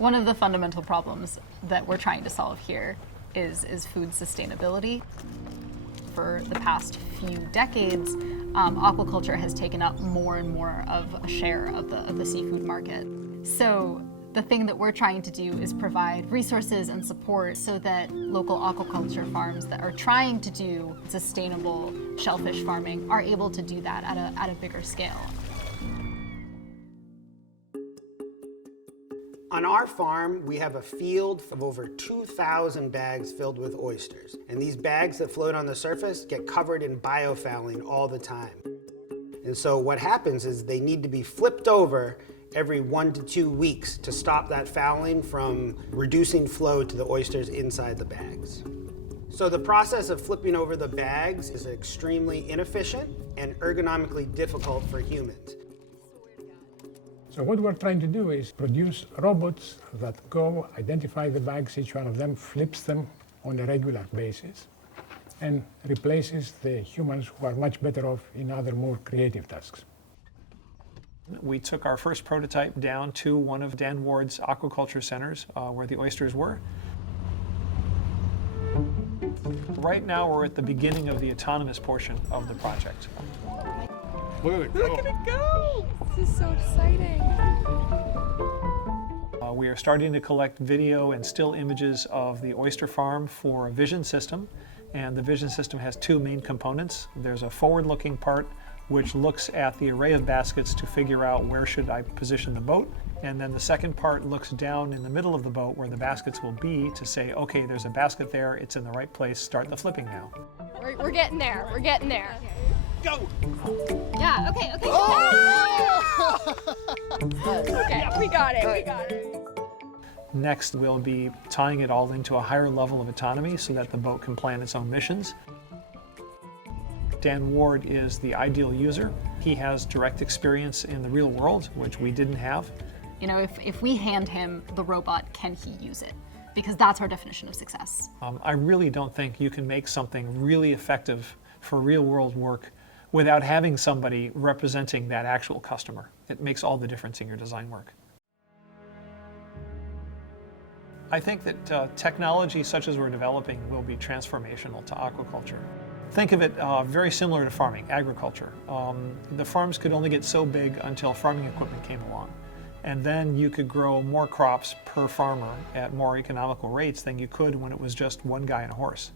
One of the fundamental problems that we're trying to solve here is food sustainability. For the past few decades, aquaculture has taken up more and more of a share of the seafood market. So the thing that we're trying to do is provide resources and support so that local aquaculture farms that are trying to do sustainable shellfish farming are able to do that at a bigger scale. On our farm, we have a field of over 2,000 bags filled with oysters. And these bags that float on the surface get covered in biofouling all the time. And so what happens is they need to be flipped over every 1 to 2 weeks to stop that fouling from reducing flow to the oysters inside the bags. So the process of flipping over the bags is extremely inefficient and ergonomically difficult for humans. So what we're trying to do is produce robots that go, identify the bags, each one of them flips them on a regular basis and replaces the humans who are much better off in other more creative tasks. We took our first prototype down to one of Dan Ward's aquaculture centers where the oysters were. Right now we're at the beginning of the autonomous portion of the project. Look at it go! Look at it go! This is so exciting. We are starting to collect video and still images of the oyster farm for a vision system. And the vision system has two main components. There's a forward-looking part which looks at the array of baskets to figure out where should I position the boat. And then the second part looks down in the middle of the boat where the baskets will be to say, okay, there's a basket there, it's in the right place, start the flipping now. We're getting there, we're getting there. Go! Yeah, okay. Oh! Okay, we got it. Next, we'll be tying it all into a higher level of autonomy so that the boat can plan its own missions. Dan Ward is the ideal user. He has direct experience in the real world, which we didn't have. You know, if we hand him the robot, can he use it? Because that's our definition of success. I really don't think you can make something really effective for real world work without having somebody representing that actual customer. It makes all the difference in your design work. I think that technology such as we're developing will be transformational to aquaculture. Think of it very similar to farming, agriculture. The farms could only get so big until farming equipment came along. And then you could grow more crops per farmer at more economical rates than you could when it was just one guy and a horse.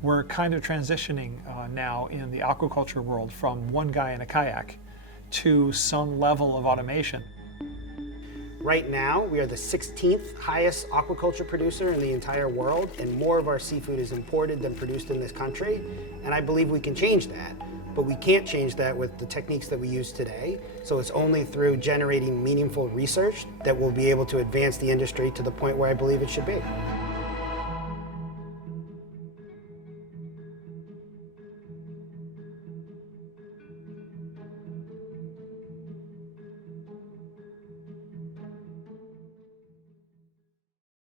We're kind of transitioning now in the aquaculture world from one guy in a kayak to some level of automation. Right now, we are the 16th highest aquaculture producer in the entire world, and more of our seafood is imported than produced in this country. And I believe we can change that, but we can't change that with the techniques that we use today. So it's only through generating meaningful research that we'll be able to advance the industry to the point where I believe it should be.